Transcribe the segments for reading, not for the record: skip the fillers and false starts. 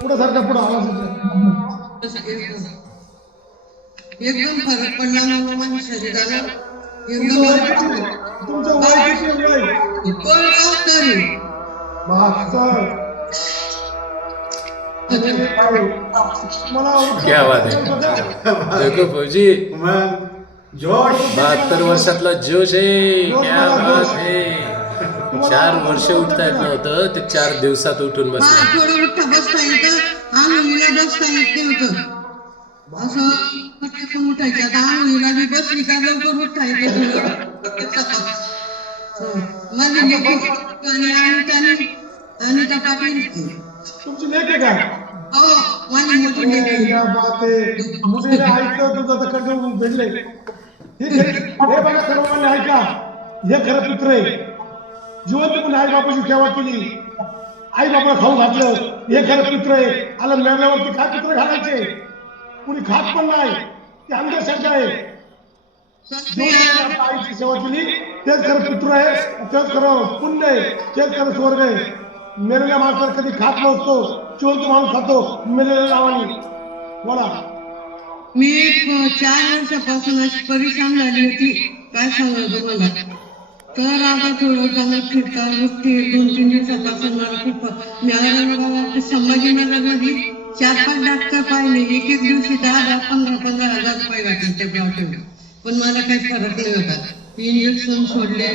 पुढे सारखा पुढे आवाज एकदम फरक पडला मला शरीराला. तुमचं वय किती वय? 72. क्या बात है, देखो फौजी जोश 72 वर्षातला जोश आहे. क्या बात है. 4 वर्ष उठता येत नव्हतं, ते 4 दिवसात उठून बसले. थोडं उठता बसता येतं, आंघोळीला बसता येत नव्हतं. असं पटकन उठायचं. आता आंघोळीला बी बसली का लवकर उठता येते. माझी लेकी अनिता पाटील तुमची लेख आहे का? हो, माझी मोठी लेकी. क्या बात आहे. मुलीने ऐकलं तुझं तर कडून भेटले. हे बघा सर्वांनी ऐका, हे खरं पुत्र आहे. जिवंत पण आई बापाची सेवा केली, आई बापाला खाऊ घातलं, हे खरं पुत्र आहे. आला मेल्यावरती काय पुत्र घालायचे? कुणी खात पण नाही, ती अंधश्रद्धा आहे. आपल्या आईची सेवा केली तेच खरं पुत्र आहे, तेच खरं पुण्य आहे, तेच खरं स्वर्ग आहे. मेलेल्या माणसाला कधी खात नसतो, जिवंत माणूस खातो मेलेल्या नावाने. बोला. मी 4 वर्षापासून अशी परेशान झाली होती, काय सांगू तुम्हाला. तर आता थोडं चांगलं फिरता उठते. 2-3 दिवसापासून मला खूप मिळालं. संभाजीनगरमध्ये 4-5 डॉक्टर पाहिले. एक दिवशी 10,000-15,000 रुपये वाटले त्या ब्लॉकवर. पण मला काही फरक नाही होता. इंजेक्शन सोडले,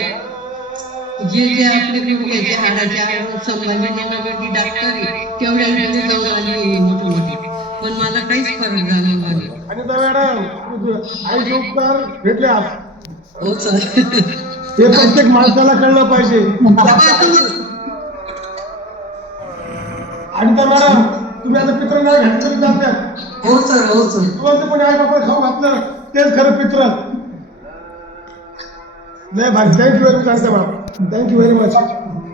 जे आपले गुडघ्याचे हाडाचे संभाजीनगरची डॉक्टर तेवढ्या वेळी जाऊन आली मोठी, पण मला काहीच फरक झाला नाही. आणि मॅडम आईचे उपकार भेटले आज. हो सर. हे प्रत्येक माणसाला कळलं पाहिजे. आणि मॅडम तुम्ही आता पित्र नाही घातलं चालतात. हो सर, हो सर. पण आई बाबा खाऊ घातलं तेच खरं पित्र. नाही भाई, thank you very much. Thank you very much.